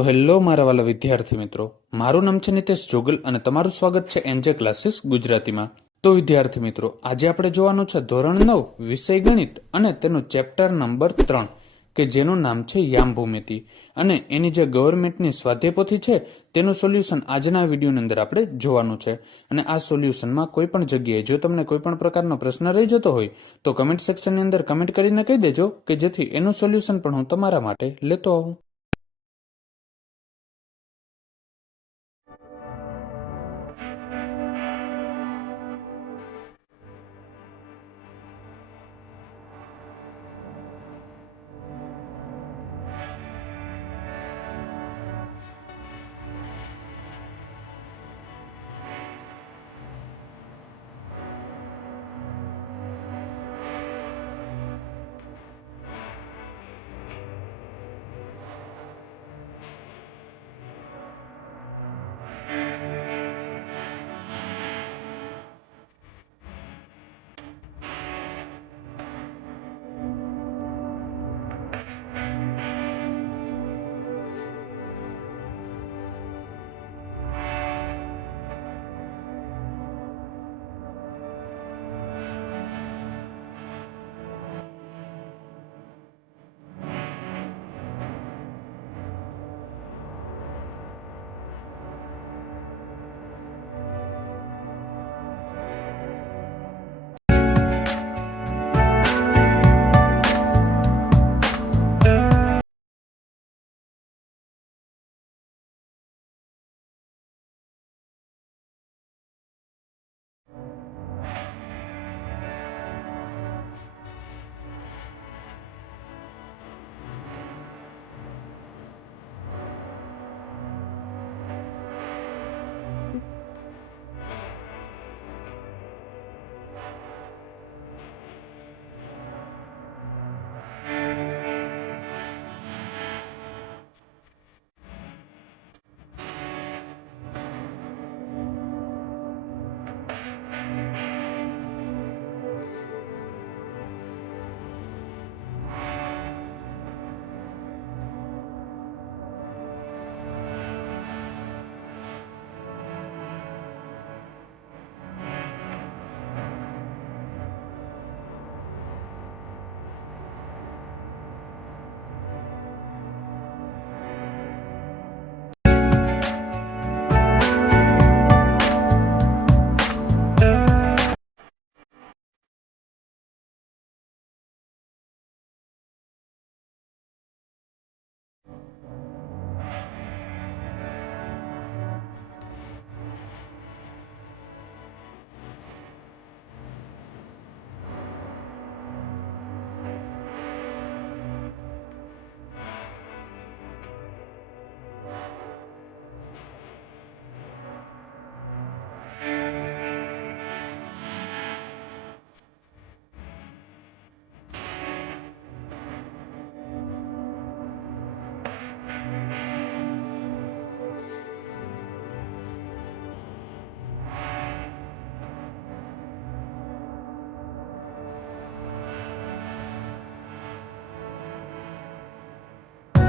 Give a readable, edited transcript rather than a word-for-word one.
હેલો મારા વાલા વિદ્યાર્થી મિત્રો, મારું નામ છે નિતેશ જોગલ અને તમારું સ્વાગત છે એનજે ક્લાસીસ ગુજરાતીમાં. તો વિદ્યાર્થી મિત્રો, આજે આપણે જોવાનું છે ધોરણ 9 વિષય ગણિત અને તેનું ચેપ્ટર નંબર 3 કે જેનું નામ છે યામભૂમિતિ, અને એની જે ગવર્મેન્ટની સ્વાધ્યાયપોથી છે તેનું સોલ્યુશન આજના વિડીયોની અંદર આપણે જોવાનું છે. અને આ સોલ્યુશનમાં કોઈ પણ જગ્યાએ જો તમને કોઈ પણ પ્રકારનો પ્રશ્ન રહી જતો હોય તો કમેન્ટ સેક્શનની અંદર કમેન્ટ કરીને કહી દેજો કે જેથી એનું સોલ્યુશન પણ હું તમારા માટે લેતો આવું.